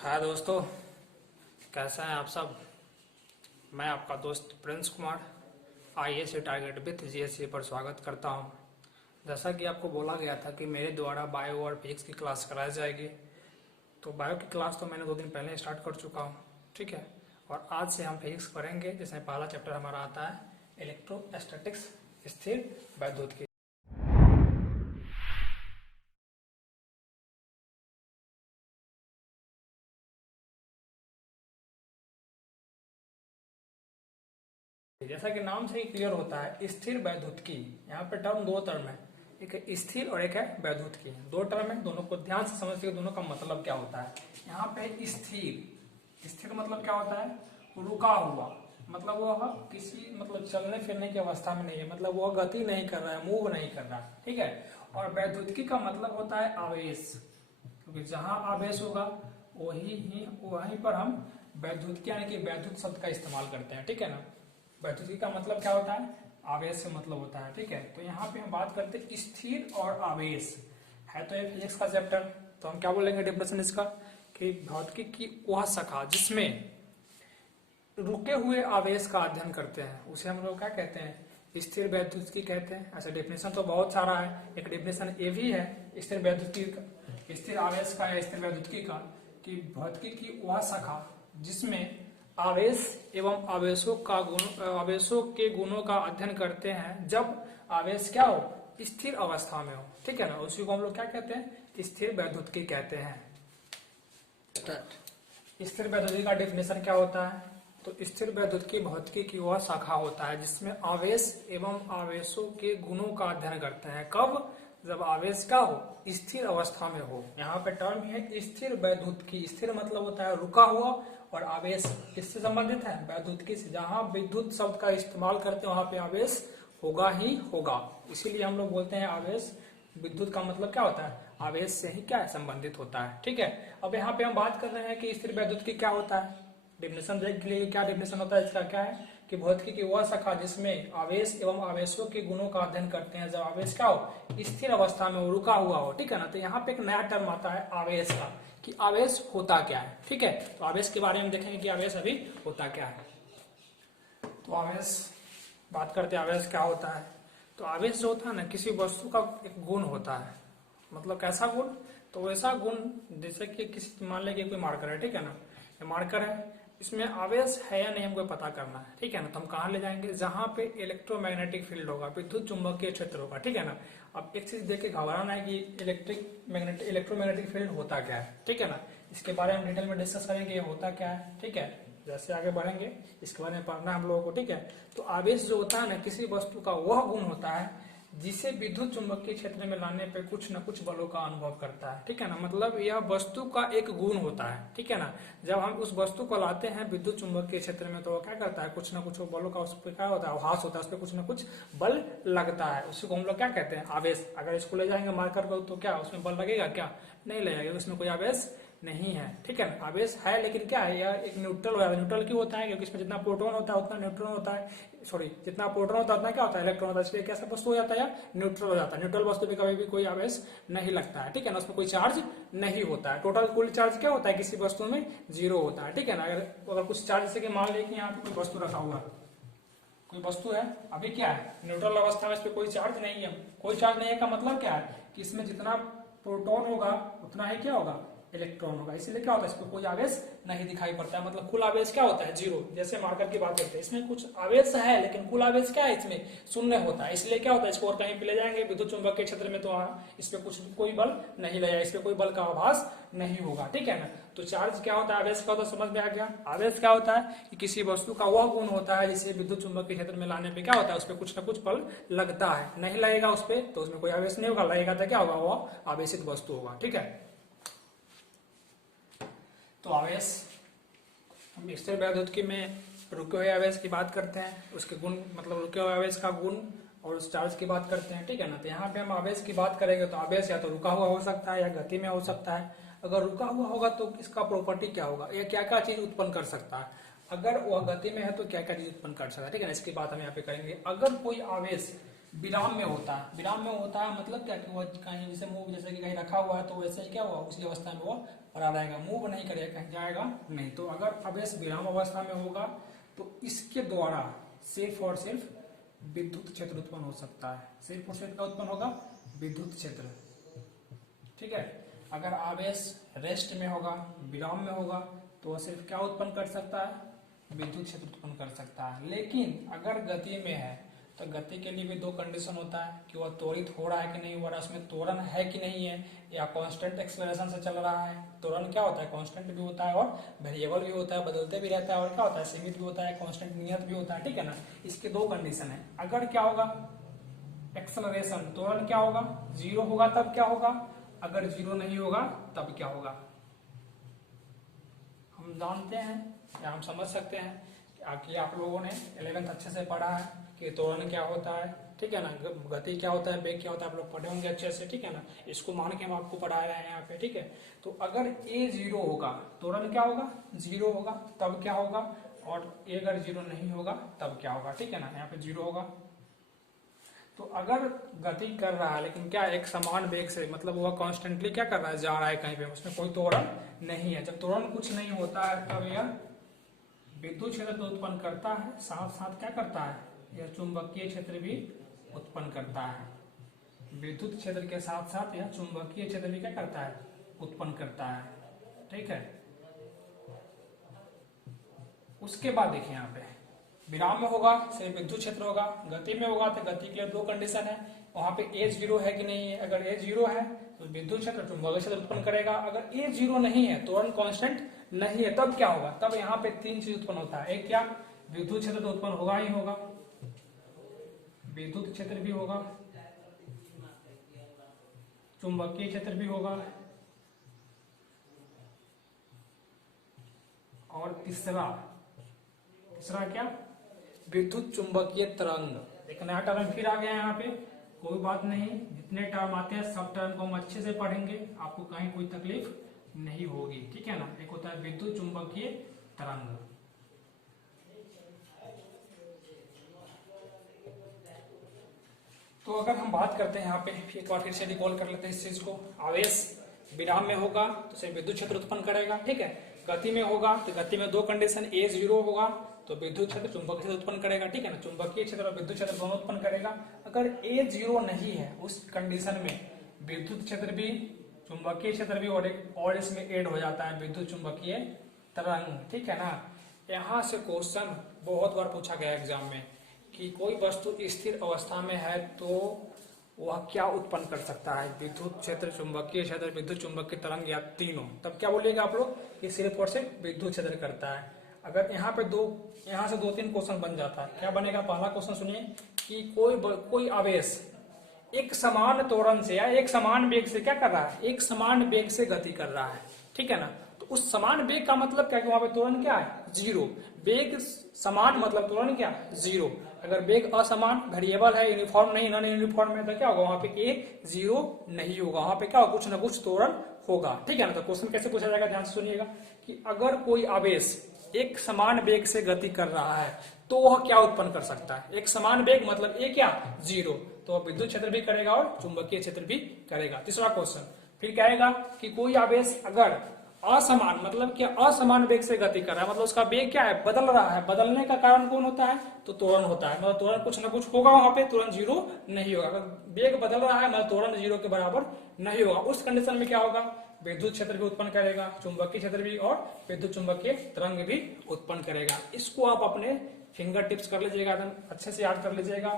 हाय दोस्तों, कैसे हैं आप सब। मैं आपका दोस्त Prince Kumar IAS target with GSC पर स्वागत करता हूं। जैसा कि आपको बोला गया था कि मेरे द्वारा बायो और फिजिक्स की क्लास कराई जाएगी, तो बायो की क्लास तो मैंने 2 दिन पहले स्टार्ट कर चुका हूं, ठीक है। और आज से हम फिजिक्स पढ़ेंगे, जिसमें पहला चैप्टर हमारा आता है इलेक्ट्रोस्टैटिक्स, स्थिर वैद्युत की। जैसा कि नाम से ही क्लियर होता है, स्थिर वैद्युतिकी। यहाँ पे टर्म 2 टर्म है, एक है स्थिर और एक है वैद्युतिकी। 2 टर्म है, दोनों को ध्यान से समझिए, दोनों का मतलब क्या होता है। यहाँ पे स्थिर, स्थिर मतलब क्या होता है, रुका हुआ, मतलब वह किसी चलने फिरने की अवस्था में नहीं है, मतलब वह गति नहीं कर रहा है, मूव नहीं कर रहा है, ठीक है। और वैद्युतिकी का मतलब होता है आवेश, क्योंकि जहां आवेश होगा वहीं पर हम वैद्युतिकी यानी कि वैद्युत शब्द का इस्तेमाल करते हैं, ठीक है ना। वैद्युतिकी का मतलब क्या होता है, आवेश से मतलब होता है, ठीक है। तो यहाँ पे हम बात करते हैं स्थिर और आवेश है, तो ये फिजिक्स का चैप्टर। तो हम क्या बोलेंगे डेफिनेशन इसका, कि भौतिकी की वह शाखा जिसमें रुके हुए आवेश का अध्ययन करते हैं उसे हम लोग क्या कहते हैं, स्थिर वैद्युतिकी कहते हैं। ऐसा डेफिनेशन तो बहुत सारा है, एक डेफिनेशन ये भी है स्थिर वैद्युतिकी का, स्थिर आवेश का या स्थिर वैद्युतिकी का, कि भौतिकी की वह शाखा जिसमें आवेश एवं आवेशों के गुणों का अध्ययन करते हैं जब आवेश क्या हो, स्थिर अवस्था में हो, ठीक है ना। उसी को हम लोग क्या कहते हैं, स्थिर वैद्युतिकी कहते हैं। स्थिर वैद्युतिकी का डेफिनेशन क्या होता है, तो स्थिर वैद्युतिकी भौतिकी की वह शाखा होता है जिसमें आवेश एवं आवेशों के गुणों का अध्ययन करते हैं। कब, जब आवेश क्या हो, स्थिर अवस्था में हो। यहाँ पे टर्म है स्थिर वैद्युतिकी। स्थिर मतलब होता है रुका हुआ, और आवेश किससे संबंधित है, वैद्युतिकी से। जहां विद्युत शब्द का इस्तेमाल करते हैं वहां पे आवेश होगा ही होगा, इसीलिए हम लोग बोलते हैं आवेश। विद्युत का मतलब क्या होता है, आवेश से ही क्या है, संबंधित होता है, ठीक है। अब यहाँ पे हम बात कर रहे हैं कि स्थिर वैद्युतिकी क्या होता है। डेफिनेशन देख लिए, क्या डेफिनेशन होता है इसका, क्या है कि भौतिकी की वह शाखा जिसमें आवेश एवं आवेशों के गुणों का अध्ययन करते हैं जब आवेश क्या हो, स्थिर अवस्था में हो, रुका हुआ हो, ठीक है ना। तो यहाँ पे एक नया टर्म आता है आवेश का, कि आवेश होता क्या है, ठीक है। तो आवेश के बारे में देखेंगे कि आवेश अभी होता क्या है। तो आवेश बात करते हैं, आवेश क्या होता है। तो आवेश जो होता है ना, किसी वस्तु का एक गुण होता है। मतलब कैसा गुण, तो वैसा गुण जैसे कि किसी, मान लें कि कोई मार्कर है, ठीक है ना, ये मार्कर है, इसमें आवेश है या नहीं हमको पता करना है, ठीक है ना। तो हम कहाँ ले जाएंगे, जहां पे इलेक्ट्रोमैग्नेटिक फील्ड होगा, विद्युत चुंबकीय क्षेत्र होगा, ठीक है ना। अब एक चीज देख के घबराना है कि इलेक्ट्रोमैग्नेटिक फील्ड होता क्या है, ठीक है ना। इसके बारे में डिटेल में डिस्कस करेंगे, ये होता क्या है, ठीक है। जैसे आगे बढ़ेंगे इसके बारे में पढ़ना हम लोगों को, ठीक है। तो आवेश जो होता है ना, किसी वस्तु का वह गुण होता है जिसे विद्युत चुंबकीय क्षेत्र में लाने पे कुछ न कुछ बलों का अनुभव करता है, ठीक है ना। मतलब यह वस्तु का एक गुण होता है, ठीक है ना। जब हम उस वस्तु को लाते हैं विद्युत चुंबकीय क्षेत्र में, तो वो क्या करता है, कुछ न कुछ बलों का उस पर क्या होता है, आभास होता है, उस पर कुछ न कुछ बल लगता है। उसी को हम लोग क्या कहते हैं, आवेश। अगर इसको ले जाएंगे मार्कर को, तो क्या उसमें बल लगेगा, क्या नहीं लगेगा, उसमें कोई आवेश नहीं है, ठीक है ना। आवेश है लेकिन क्या है, यह एक न्यूट्रल होता है। न्यूट्रल क्यों होता है, क्योंकि इसमें जितना प्रोटॉन होता है उतना न्यूट्रॉन होता है, सॉरी, जितना प्रोटॉन होता है उतना क्या होता है, इलेक्ट्रॉन होता है। इसलिए कैसा वस्तु हो जाता है, न्यूट्रल हो जाता है। न्यूट्रल वस्तु पे कभी भी कोई आवेश नहीं लगता है, ठीक है ना। उसमें कोई चार्ज नहीं होता है। टोटल कुल चार्ज क्या होता है, किसी वस्तु में 0 होता है, ठीक है ना। अगर कुछ चार्ज, जैसे कि मान लें कि यहाँ पे कोई वस्तु रखा हुआ है, कोई वस्तु है, अभी क्या है, न्यूट्रल अवस्था में, इस पर कोई चार्ज नहीं है। कोई चार्ज नहीं है का मतलब क्या है, कि इसमें जितना प्रोटॉन होगा उतना ही क्या होगा, इलेक्ट्रॉन होगा। इसलिए क्या होता है, इसको कोई आवेश नहीं दिखाई पड़ता है। मतलब कुल आवेश क्या होता है, 0। जैसे मार्कर की बात करते हैं, इसमें कुछ आवेश है लेकिन कुल आवेश क्या है, इसमें शून्य होता है। इसलिए क्या होता है, इसको और कहीं पे ले जाएंगे विद्युत चुंबकीय क्षेत्र में, तो इस पे कोई बल नहीं लगेगा, इस पे कोई बल का आभास नहीं होगा, ठीक है ना। तो चार्ज क्या होता है, आवेश का, तो समझ में आ गया। आवेश क्या होता है, कि किसी वस्तु का वह गुण होता है जिसे विद्युत चुंबकीय क्षेत्र में लाने पे क्या होता है, उस पर कुछ न कुछ बल लगता है। नहीं लगेगा उस पर, तो उसमें कोई आवेश नहीं होगा। लगेगा तो क्या होगा, वह आवेशित वस्तु होगा, ठीक है। तो आवेश, हम स्थिर वैद्युतिकी में रुके हुए आवेश की बात करते हैं, उसके गुण, मतलब रुके हुए आवेश का गुण और उस चार्ज की बात करते हैं, ठीक है ना। तो यहाँ पे हम आवेश की बात करेंगे, तो आवेश या तो रुका हुआ हो सकता है या गति में हो सकता है। अगर रुका हुआ होगा तो इसका प्रॉपर्टी क्या होगा, या क्या क्या चीज उत्पन्न कर सकता है। अगर वह गति में है तो क्या क्या चीज उत्पन्न कर सकता है, ठीक है ना। इसकी बात हम यहाँ पे करेंगे। अगर कोई आवेश विराम में होता है। विराम में होता है मतलब क्या कि वो कहीं जैसे मूव जैसे कि कहीं रखा हुआ है तो वैसे ही क्या हुआ उसी अवस्था में वो पड़ा रहेगा, मूव नहीं करेगा, कहीं जाएगा नहीं। तो अगर आवेश विराम अवस्था में होगा तो इसके द्वारा सिर्फ और सिर्फ विद्युत क्षेत्र उत्पन्न हो सकता है। सिर्फ और सिर्फ क्या उत्पन्न होगा? विद्युत क्षेत्र। ठीक है, अगर आवेश रेस्ट में होगा, विराम में होगा, तो वह सिर्फ क्या उत्पन्न कर सकता है? विद्युत क्षेत्र उत्पन्न कर सकता है। लेकिन अगर गति में है तो गति के लिए भी दो कंडीशन होता है कि वह त्वरित हो रहा है कि नहीं हो रहा है, उसमें त्वरण है कि नहीं है, या कांस्टेंट एक्सेलरेशन से चल रहा है। त्वरण क्या होता है? कांस्टेंट भी होता है और वेरिएबल भी होता है, बदलते भी रहता है, और क्या होता है? सीमित भी होता है, कांस्टेंट नियत भी होता है। ठीक है ना, इसके दो कंडीशन है। अगर क्या होगा? एक्सेलरेशन, त्वरण क्या होगा? जीरो होगा तब क्या होगा? अगर जीरो नहीं होगा तब क्या होगा? हम जानते हैं या हम समझ सकते हैं कि आप लोगों ने 11th अच्छे से पढ़ा है कि त्वरण क्या होता है। ठीक है ना, गति क्या होता है, वेग क्या होता है, आप लोग पढ़े होंगे अच्छे से। ठीक है ना, इसको मान के हम आपको पढ़ा रहे हैं यहाँ पे। ठीक है, तो अगर ए जीरो होगा, त्वरण क्या होगा? जीरो होगा, तब क्या होगा? और ए अगर जीरो नहीं होगा तब क्या होगा? ठीक है ना, यहाँ पे जीरो होगा। तो अगर गति कर रहा है लेकिन क्या एक समान वेग से, मतलब वह कॉन्स्टेंटली क्या कर रहा है? जा रहा है कहीं पे, उसमें कोई त्वरण नहीं है। जब त्वरण कुछ नहीं होता है तब यह विद्युत क्षेत्र तो उत्पन्न करता है, साथ साथ क्या करता है? यह चुंबकीय क्षेत्र भी उत्पन्न करता है। विद्युत क्षेत्र के साथ साथ यह चुंबकीय क्षेत्र भी क्या करता है? उत्पन्न करता है। ठीक है, उसके बाद देखिए यहाँ पे विराम में होगा सिर्फ विद्युत क्षेत्र होगा, गति में होगा तो गति के लिए दो कंडीशन है। वहां पे ए जीरो है कि नहीं है? अगर ए जीरो है तो विद्युत क्षेत्र चुंबकीय क्षेत्र उत्पन्न करेगा। अगर ए जीरो नहीं है, त्वरण कांस्टेंट नहीं है, तब क्या होगा? तब यहाँ पे तीन चीज उत्पन्न होता है। एक क्या? विद्युत क्षेत्र तो उत्पन्न होगा ही होगा, विद्युत क्षेत्र भी होगा, चुंबकीय क्षेत्र भी होगा, और तीसरा क्या? विद्युत चुंबकीय तरंग। एक नया टर्म फिर आ गया यहाँ पे, कोई बात नहीं, जितने टर्म आते हैं सब टर्म को हम अच्छे से पढ़ेंगे, आपको कहीं कोई तकलीफ नहीं होगी। ठीक है ना, एक होता है विद्युत चुंबकीय तरंग। तो अगर हम बात करते हैं यहाँ पे एक बार फिर से रिकॉल कर लेते हैं इस चीज को। आवेश विराम में होगा तो सिर्फ विद्युत क्षेत्र उत्पन्न करेगा। ठीक है, गति में होगा तो गति में दो कंडीशन, ए जीरो होगा तो विद्युत क्षेत्र चुंबकीय क्षेत्र उत्पन्न करेगा। ठीक है ना, चुंबकीय क्षेत्र और विद्युत क्षेत्र दोनों उत्पन्न करेगा। अगर ए जीरो नहीं है उस कंडीशन में विद्युत क्षेत्र भी, चुंबकीय क्षेत्र भी, और इसमें ऐड हो जाता है विद्युत चुंबकीय तरंग। ठीक है ना, यहाँ से क्वेश्चन बहुत बार पूछा गया एग्जाम में कि कोई वस्तु स्थिर अवस्था में है तो वह क्या उत्पन्न कर सकता है? विद्युत क्षेत्र, चुंबकीय क्षेत्र, विद्युत चुंबकीय तरंग, या तीनों। तब क्या बोलिएगा आप लोग कि सिर्फ और सिर्फ विद्युत क्षेत्र करता है। अगर यहाँ पे यहाँ से दो तीन क्वेश्चन बन जाता है। क्या बनेगा? पहला क्वेश्चन सुनिए कि कोई आवेश एक समान त्वरण से या एक समान वेग से क्या कर रहा है? एक समान वेग से गति कर रहा है। ठीक है ना, तो उस समान वेग का मतलब क्या कि वहां पे त्वरण क्या है? जीरो। वेग समान मतलब त्वरण क्या? जीरो। अगर वेग असमान, वेरिएबल है, यूनिफॉर्म नहीं, नॉन यूनिफॉर्म है, तो क्या होगा? वहां पे ए जीरो नहीं होगा, वहां पे क्या होगा? कुछ ना कुछ त्वरण होगा। ठीक है ना, तो क्वेश्चन कैसे पूछा जाएगा? ध्यान से सुनिएगा कि अगर कोई आवेश एक समान वेग से गति कर रहा है तो वह क्या उत्पन्न कर सकता है? एक समान वेग मतलब ए क्या? जीरो। तो वह विद्युत क्षेत्र भी करेगा और चुंबकीय क्षेत्र भी करेगा। तीसरा क्वेश्चन फिर कहेगा कि कोई आवेश अगर असमान, मतलब क्या? असमान वेग से गति कर रहा है, मतलब उसका वेग क्या है? बदल रहा है। बदलने का कारण कौन होता है? तो त्वरण होता है। मतलब त्वरण कुछ ना कुछ होगा वहां पे, त्वरण जीरो नहीं होगा। अगर वेग बदल रहा है मतलब त्वरण जीरो के बराबर नहीं होगा। उस कंडीशन में क्या होगा? विद्युत क्षेत्र भी उत्पन्न करेगा, चुंबकीय क्षेत्र भी, और विद्युत चुंबकीय तरंग भी उत्पन्न करेगा। इसको आप अपने फिंगर टिप्स कर लीजिएगा, एकदम अच्छे से याद कर लीजिएगा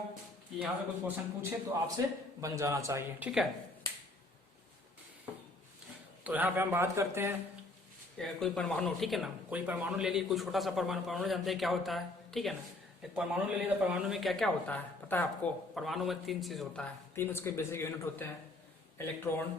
कि यहाँ से कोई क्वेश्चन पूछे तो आपसे बन जाना चाहिए। ठीक है, तो यहाँ पे हम बात करते हैं कोई परमाणु। ठीक है ना, कोई परमाणु ले लीजिए, कोई छोटा सा परमाणु जानते हैं क्या होता है? ठीक है ना, एक परमाणु ले लीजिए। परमाणु में क्या क्या होता है पता है आपको? परमाणु में तीन चीज होता है, तीन उसके बेसिक यूनिट होते हैं, इलेक्ट्रॉन,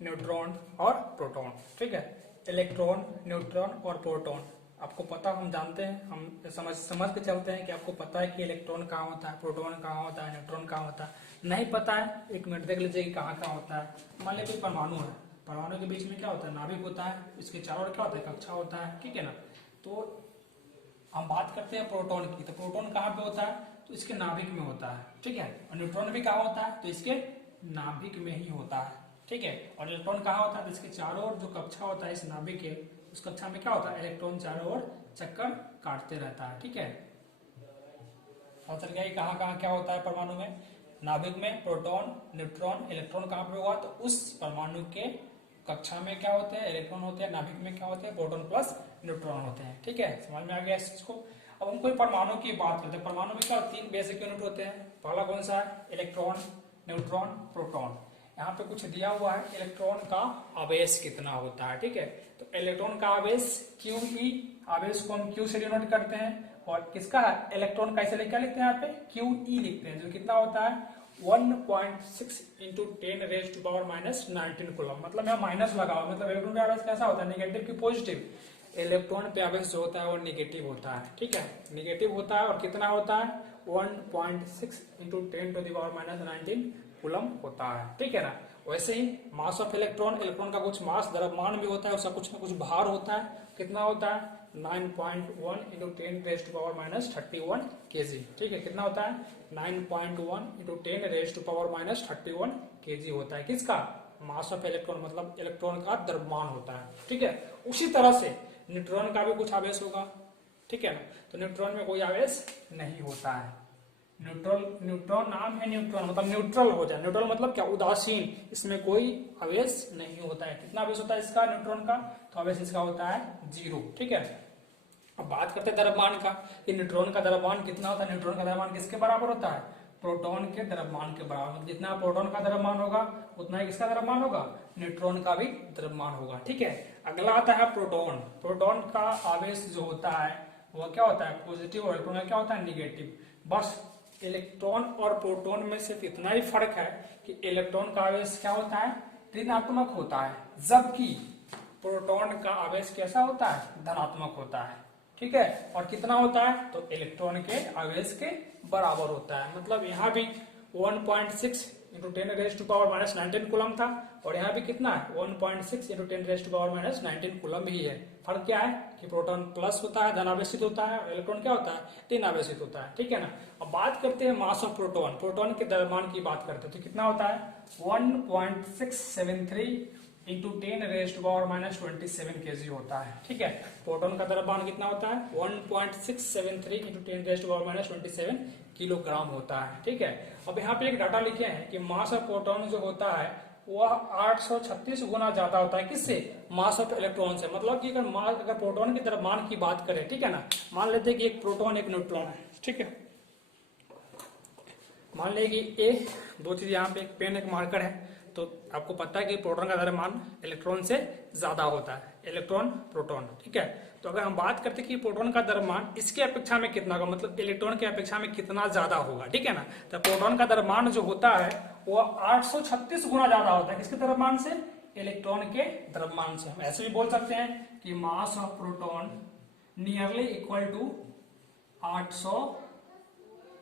न्यूट्रॉन और प्रोटॉन। ठीक है, इलेक्ट्रॉन, न्यूट्रॉन और प्रोटॉन आपको पता, हम जानते हैं, हम समझ के चलते हैं कि आपको पता है कि इलेक्ट्रॉन कहाँ होता है, प्रोटॉन कहाँ होता है, न्यूट्रॉन कहाँ होता है। नहीं पता है, एक मिनट देख लीजिए कि कहाँ कहाँ होता है। मान लीजिए परमाणु है, परमाणु के बीच में क्या होता है? नाभिक होता है, इसके चारों ओर क्या होता है? कक्षा होता है। ठीक है ना, तो हम बात करते हैं प्रोटॉन की, तो प्रोटॉन कहाँ पे होता है? तो इसके नाभिक में होता है, ठीक है। और न्यूट्रॉन भी कहाँ होता है, तो इसके नाभिक में ही होता है, ठीक है। और इलेक्ट्रॉन कहाँ होता है, तो इसके चारों ओर जो कक्षा होता है इस नाभिक के, उस कक्षा में क्या होता है, इलेक्ट्रॉन चारों ओर चक्कर काटते रहता है, ठीक है। पता चल गया कि कहाँ कहाँ क्या होता है परमाणु में। नाभिक में प्रोटॉन, न्यूट्रॉन, इलेक्ट्रॉन कहाँ पे होगा, तो उस परमाणु के कक्षा में क्या होते हैं, इलेक्ट्रॉन होते हैं। नाभिक में क्या होते हैं, प्रोटॉन प्लस न्यूट्रॉन होते हैं, ठीक है। समझ में आ गया इस चीज को। अब हम कोई परमाणु की बात करते हैं। परमाणु में क्या 3 बेसिक यूनिट होते हैं। पहला कौन सा है, इलेक्ट्रॉन, न्यूट्रॉन, प्रोटॉन। यहाँ पे कुछ दिया हुआ है, इलेक्ट्रॉन का आवेश कितना होता है, ठीक है। तो इलेक्ट्रॉन का आवेश QE, आवेश को हम Q से डिनोट करते हैं। और किसका है, इलेक्ट्रॉन का इसे क्या लिखते हैं यहाँ पे, QE लिखते हैं, जो कितना होता है 1.6 इंटू 10⁻⁻19 कूलम। मतलब यहाँ माइनस लगा हुआ, मतलब इलेक्ट्रॉन का आवेश कैसा होता है, नेगेटिव की पॉजिटिव। इलेक्ट्रॉन पे आवेश जो होता है वो नेगेटिव होता है, ठीक है, नेगेटिव होता है। और कितना होता है 1.6 इंटू 10⁻⁻19 कूलम होता है, ठीक है ना। वैसे ही मास ऑफ इलेक्ट्रॉन, इलेक्ट्रॉन का कुछ मास द्रव्यमान भी होता है, उसका कुछ ना कुछ भार होता है। कितना होता है 9.1 इंटू 10⁻31 kg, ठीक है। कितना होता है 9.1 इंटू 10⁻31 kg होता है। किसका, मास ऑफ इलेक्ट्रॉन, मतलब इलेक्ट्रॉन का द्रव्यमान होता है, ठीक है। उसी तरह से न्यूट्रॉन का भी कुछ आवेश होगा, ठीक है ना। तो न्यूट्रॉन में कोई आवेश नहीं होता है। न्यूट्रॉन नाम है न्यूट्रॉन, मतलब न्यूट्रल हो जाए। न्यूट्रल मतलब क्या, उदासीन, इसमें कोई आवेश नहीं होता है। कितना आवेश होता है इसका, न्यूट्रॉन का, तो आवेश इसका होता है 0, ठीक है। अब बात करते हैं द्रव्यमान का, कि न्यूट्रॉन का द्रव्यमान कितना होता है। न्यूट्रॉन का द्रव्यमान किसके बराबर होता है, प्रोटॉन के द्रव्यमान के बराबर। जितना प्रोटॉन का द्रव्यमान होगा उतना ही किसका द्रव्यमान होगा, न्यूट्रॉन का भी द्रव्यमान होगा, ठीक है। अगला आता है प्रोटॉन। प्रोटॉन का आवेश जो होता है वह क्या होता है, पॉजिटिव, और इलेक्ट्रॉन का क्या होता है, निगेटिव। बस इलेक्ट्रॉन और प्रोटॉन में सिर्फ इतना ही फर्क है कि इलेक्ट्रॉन का आवेश क्या होता है, ऋणात्मक होता है, जबकि प्रोटॉन का आवेश कैसा होता है, धनात्मक होता है, ठीक है। और कितना होता है, तो इलेक्ट्रॉन के आवेश के बराबर होता है। मतलब यहाँ भी 1.6 इंटू 10⁻⁻19 कूलम था, और यहाँ भी कितना है 1.6 इंटू 10⁻⁻19 कूलम ही है। फर्क क्या है कि प्रोटॉन प्लस होता है, धनावेशित होता है, और इलेक्ट्रॉन क्या होता है, ऋणावेशित होता है, ठीक है ना। अब बात करते हैं मास ऑफ प्रोटॉन। प्रोटॉन के द्रव्यमान की बात करते हैं, तो कितना होता है 1.673 इंटू 10⁻⁻27 kg होता है, ठीक है। प्रोटॉन का द्रव्यमान कितना होता है 1.673 इंटू 10⁻⁻27 किलोग्राम होता है, ठीक है। अब यहाँ पे एक डाटा लिखे हैं कि मास ऑफ प्रोटॉन जो होता है वह 836 गुना ज्यादा होता है, किससे, मास ऑफ इलेक्ट्रॉन से। मतलब कि अगर प्रोटॉन के द्रव्यमान की बात करें, ठीक है ना, मान लेते हैं कि एक प्रोटॉन एक न्यूट्रॉन है, ठीक है। मान लें कि ए, दो चीज यहाँ पे, एक पेन एक मार्कर है, तो आपको पता है कि प्रोटॉन का द्रव्यमान इलेक्ट्रॉन से ज्यादा होता है, इलेक्ट्रॉन प्रोटॉन, ठीक है। तो अगर हम बात करते हैं कि प्रोटॉन का द्रव्यमान इसके अपेक्षा में कितना होगा, मतलब इलेक्ट्रॉन के अपेक्षा में कितना ज्यादा होगा, ठीक है ना। तो प्रोटॉन का द्रव्यमान जो होता है वो 836 गुना ज्यादा होता है, किसके द्रव्यमान से, इलेक्ट्रॉन के द्रव्यमान से। हम ऐसे भी बोल सकते हैं कि mass of proton nearly equal to 800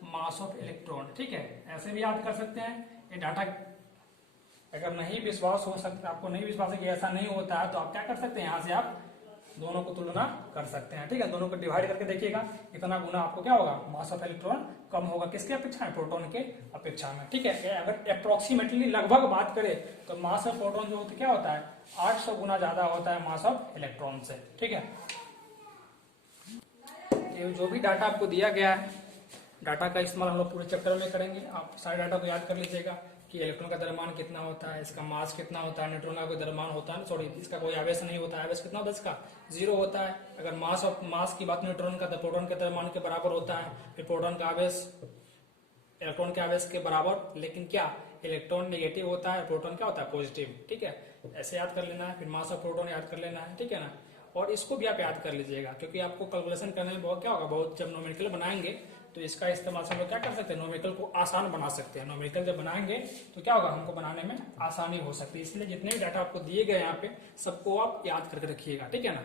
mass of electron, ठीक है। ऐसे भी याद कर सकते हैं। ये डाटा अगर नहीं विश्वास हो सकता, आपको नहीं विश्वास है कि ऐसा नहीं होता है, तो आप क्या कर सकते हैं, यहाँ से आप दोनों को तुलना कर सकते हैं, ठीक है। दोनों को डिवाइड करके देखिएगा कितना गुना आपको क्या होगा, मास ऑफ इलेक्ट्रॉन कम होगा, किसके अपेक्षा में, प्रोटॉन के अपेक्षा में, ठीक है। अगर अप्रोक्सीमेटली लगभग बात करें तो मास ऑफ प्रोटॉन जो क्या होता है 800 गुना ज्यादा होता है मास ऑफ इलेक्ट्रॉन से, ठीक है। ये जो भी डाटा आपको दिया गया है, डाटा का इस्तेमाल हम लोग पूरे चैप्टर में करेंगे। आप सारे डाटा को याद कर लीजिएगा कि इलेक्ट्रॉन का द्रव्यमान कितना होता है, इसका मास कितना होता है, न्यूट्रॉन का कोई द्रव्यमान होता है, सॉरी इसका कोई आवेश नहीं होता है, आवेश कितना होता है इसका 0 होता है। अगर मास की बात न्यूट्रॉन का, तो प्रोटॉन के द्रव्यमान के बराबर होता है। फिर प्रोटॉन का आवेश इलेक्ट्रॉन के आवेश के बराबर, लेकिन क्या इलेक्ट्रॉन नेगेटिव होता है, प्रोटॉन क्या होता है पॉजिटिव, ठीक है। ऐसे याद कर लेना है। फिर मास ऑफ प्रोटॉन याद कर लेना है, ठीक है ना। और इसको भी आप याद कर लीजिएगा, क्योंकि आपको कैलकुलेशन करने में बहुत क्या होगा, बहुत जब न्यूमेरिकल बनाएंगे तो इसका इस्तेमाल से हम लोग क्या कर सकते हैं, न्यूमेरिकल को आसान बना सकते हैं। न्यूमेरिकल जब बनाएंगे तो क्या होगा, हमको बनाने में आसानी हो सकती है। इसलिए जितने भी डाटा आपको दिए गए यहाँ पे सबको आप याद करके रखिएगा, ठीक है ना।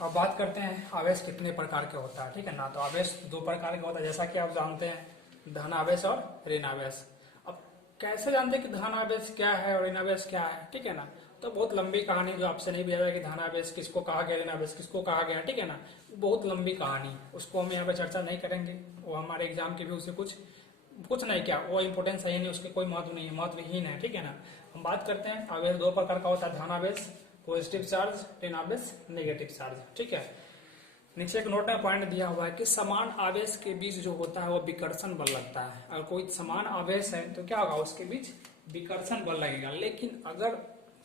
अब बात करते हैं आवेश कितने प्रकार के होता है, ठीक है ना। तो आवेश 2 प्रकार के होता है, जैसा कि आप जानते हैं, धन आवेश और ऋण आवेश। अब कैसे जानते हैं कि धनावेश क्या है और ऋणावेश क्या है, ठीक है ना। तो बहुत लंबी कहानी जो आपसे नहीं भेजा कि धनावेश किसको कहा गया, ऋणावेश किसको कहा गया, ठीक है ना। बहुत लंबी कहानी, उसको हम यहाँ पे चर्चा नहीं करेंगे। वो हमारे एग्जाम के भी उसे कुछ नहीं, क्या वो इंपोर्टेंस है नहीं, उसके कोई महत्व नहीं है, महत्वहीन है, ठीक है ना। हम बात करते हैं आवेश दो प्रकार का होता है, धनावेश पॉजिटिव चार्ज, ऋणावेश नेगेटिव चार्ज, ठीक है। नीचे एक नोट में पॉइंट दिया हुआ है कि समान आवेश के बीच जो होता है वो विकर्षण बल लगता है। अगर कोई समान आवेश है तो क्या होगा, उसके बीच विकर्षण बल लगेगा। लेकिन अगर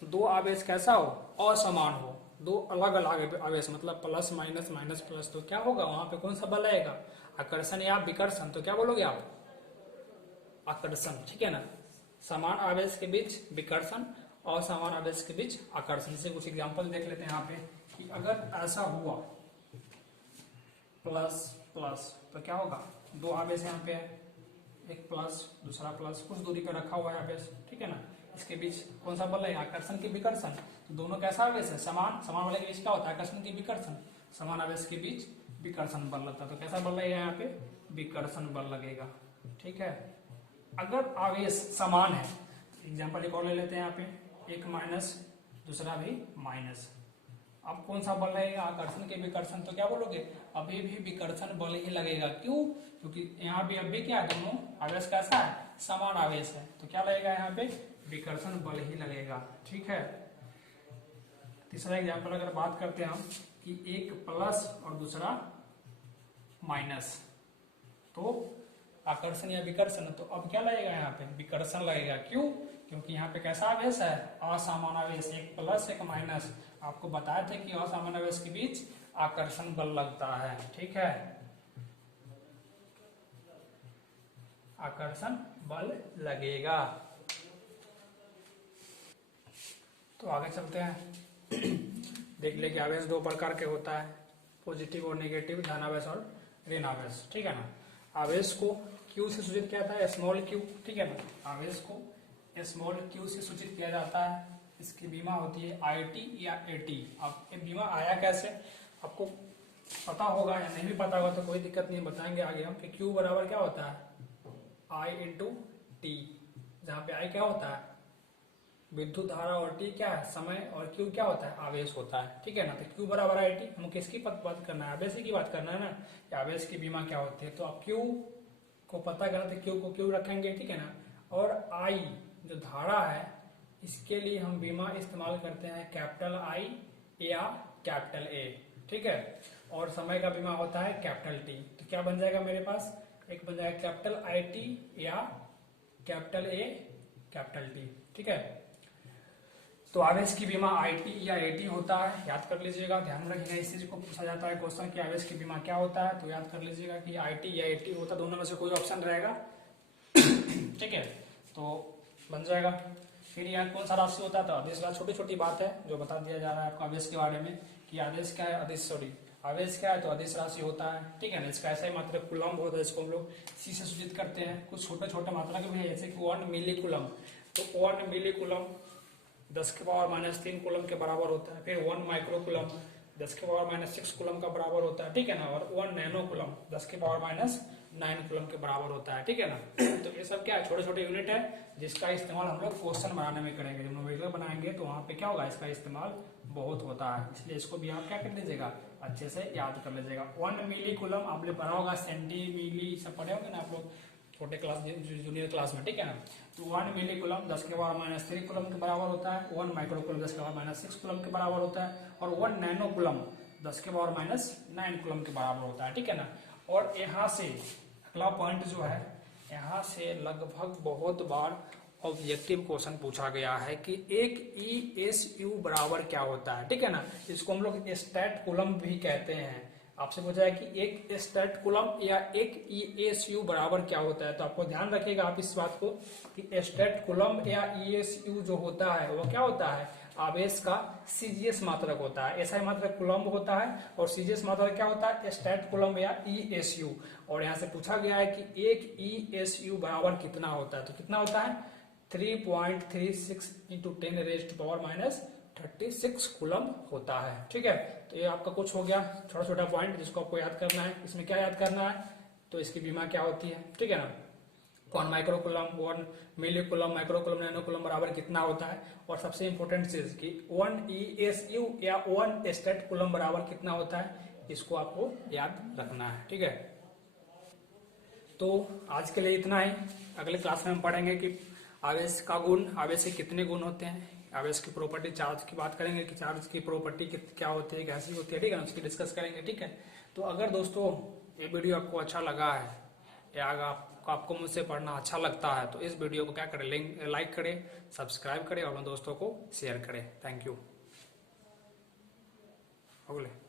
दो आवेश कैसा हो, असमान हो, दो अलग अलग आवेश मतलब प्लस माइनस माइनस प्लस, तो क्या होगा वहां पे कौन सा बल आएगा, आकर्षण या विकर्षण। तो क्या बोलोगे आप, आकर्षण, ठीक है ना। समान आवेश के बीच विकर्षण और समान आवेश के बीच आकर्षण से कुछ एग्जांपल देख लेते हैं यहाँ पे कि अगर ऐसा हुआ प्लस प्लस तो क्या होगा, दो आवेश यहाँ पे है, एक प्लस दूसरा प्लस, कुछ दूरी पे रखा हुआ है आवेश, ठीक है ना। इसके बीच कौन सा बल है, आकर्षण की विकर्षण। तो दोनों कैसा आवेश है, समान, समान वाले के बीच क्या होता है, आकर्षण की विकर्षण। समान आवेश के बीच विकर्षण बल लगता है, तो कैसा बल लगेगा यहाँ पे, विकर्षण बल लगेगा, ठीक है। अगर आवेश समान है, एग्जाम्पल एक और ले लेते हैं यहाँ पे, एक माइनस दूसरा भी माइनस, अब कौन सा बल लगेगा, आकर्षण के विकर्षण। तो क्या बोलोगे, अभी भी विकर्षण बल ही लगेगा। क्यों, क्योंकि यहाँ भी अभी क्या है, दोनों आवेश कैसा है, समान आवेश है, तो क्या लगेगा यहाँ पे, विकर्षण बल ही लगेगा, ठीक है। तीसरा एग्जाम्पल अगर बात करते हैं हम कि एक प्लस और दूसरा माइनस, तो आकर्षण या विकर्षण, तो अब क्या लगेगा यहाँ पे, विकर्षण लगेगा। क्यों, क्योंकि यहाँ पे कैसा आवेश है, असमान आवेश, एक प्लस एक माइनस। आपको बताया था कि असमान आवेश के बीच आकर्षण बल लगता है, ठीक है, आकर्षण बल लगेगा। तो आगे चलते हैं, देख ले कि आवेश दो प्रकार के होता है, पॉजिटिव और नेगेटिव, धनावेश और ऋणावेश, ठीक है ना। आवेश को Q से सूचित किया जाता है, स्मॉल q, ठीक है ना। आवेश को स्मॉल q से सूचित किया जाता है, इसकी बीमा होती है IT या AT। अब ये बीमा आया कैसे, आपको पता होगा या नहीं भी पता होगा तो कोई दिक्कत नहीं, बताएंगे आगे हम कि Q बराबर क्या होता है, I इंटू टी, जहाँ पे I क्या होता है, विद्युत धारा, और T क्या है, समय, और Q क्या होता है, आवेश होता है, ठीक है ना। तो Q बराबर IT, हम किसकी बात करना है, आवेश की बात करना है ना, कि आवेश की बीमा क्या होती है। तो आप Q को पता करना, तो Q को Q रखेंगे, ठीक है ना। और I जो धारा है, इसके लिए हम बीमा इस्तेमाल करते हैं कैपिटल I या कैपिटल A, ठीक है। और समय का बीमा होता है कैपिटल T। तो क्या बन जाएगा मेरे पास, एक बन जाएगा कैपिटल IT या कैपिटल A कैपिटल T, ठीक है। तो आवेश की बीमा IT या AT होता है, याद कर लीजिएगा, ध्यान रखिएगा, इस चीज को पूछा जाता है क्वेश्चन कि आवेश की बीमा क्या होता है, तो याद कर लीजिएगा कि IT या AT होता है, दोनों में से कोई ऑप्शन रहेगा, ठीक है। तो बन जाएगा। फिर यहाँ कौन सा राशि होता है, तो आवेश राशि, छोटी छोटी बात है जो बता दिया जा रहा है आपको आवेश के बारे में कि आवेश क्या है, आवेश क्या है, तो आवेश राशि होता है, ठीक है ना। इसका ऐसा ही मात्रा कुलम्ब होता है, इसको हम लोग C से सूचित करते हैं। कुछ छोटे छोटे मात्रा के भी है, जैसे कि 1 मिली कुलम, तो 1 मिली कुलम 10 के पावर माइनस 3 कूलम के बराबर होता है। फिर 1 माइक्रो कूलम 10 के पावर माइनस 6 कूलम का बराबर होता है, ठीक है ना। और 1 नैनो कूलम 10 के पावर माइनस 9 कूलम के बराबर होता है, ठीक है ना। तो ये सब क्या है, छोटे छोटे यूनिट है जिसका इस्तेमाल हम लोग क्वेश्चन बनाने में करेंगे। जब न्यूमेरिकल बनाएंगे तो वहाँ पे क्या होगा, इसका इस्तेमाल बहुत होता है, इसलिए इसको भी आप क्या कर लीजिएगा, अच्छे से याद कर लीजिएगा। 1 मिली कूलम आपने पढ़ा होगा, सेंटी मिली सब पढ़े होंगे ना आप लोग छोटे क्लास, जूनियर क्लास में, ठीक है ना। तो 1 मिली कूलम 10 के पावर माइनस 3 कूलम के बराबर होता है। 1 माइक्रो कूलम 10 के पावर माइनस 6 कूलम के बराबर होता है। और 1 नैनो कूलम 10 के पावर माइनस 9 कूलम के बराबर होता है, ठीक है ना। और यहाँ से अगला पॉइंट जो है, यहाँ से लगभग बहुत बार ऑब्जेक्टिव क्वेश्चन पूछा गया है कि एक ESU बराबर क्या होता है, ठीक है ना। इसको हम लोग स्टैट कूलम भी कहते हैं। आपसे पूछा है कि एक स्टैट कूलम या एक ESU बराबर क्या होता है, तो आपको ध्यान रखिएगा आप इस बात को कि स्टैट कूलम या ESU जो होता है वो क्या होता है, आवेश का CGS मात्रक होता है। SI मात्रक कूलम्ब होता है और CGS मात्रक क्या होता है, स्टैट कूलम्ब या ESU। और यहाँ से पूछा गया है कि एक ESU बराबर कितना होता है, तो कितना होता है 3.36 × 10⁻⁻36 कूलम्ब होता है, ठीक है। तो ये आपका कुछ हो गया छोटा छोटा पॉइंट जिसको आपको याद करना है। इसमें क्या याद करना है, तो इसकी बीमा क्या होती है, ठीक है ना। 1 माइक्रोकुलम, 1 मिलीकुलम, माइक्रोकुलम, नैनोकुलम बराबर कितना होता है, और सबसे इंपॉर्टेंट चीज कि 1 ESU या 1 स्टेट कुलम बराबर कितना होता है, इसको आपको याद रखना है। ठीक है, तो आज के लिए इतना ही। अगले क्लास में हम पढ़ेंगे कि आवेश का गुण, आवेश के कितने गुण होते हैं, आवेश की प्रॉपर्टी, चार्ज की बात करेंगे कि चार्ज की प्रॉपर्टी क्या होती है, कैसी होती है। ठीक है, उसकी डिस्कस करेंगे। ठीक है, तो अगर दोस्तों ये वीडियो आपको अच्छा लगा है या अगर आपको मुझसे पढ़ना अच्छा लगता है तो इस वीडियो को क्या करें, लाइक करें, सब्सक्राइब करें और अपने दोस्तों को शेयर करें। Thank you. हो गए।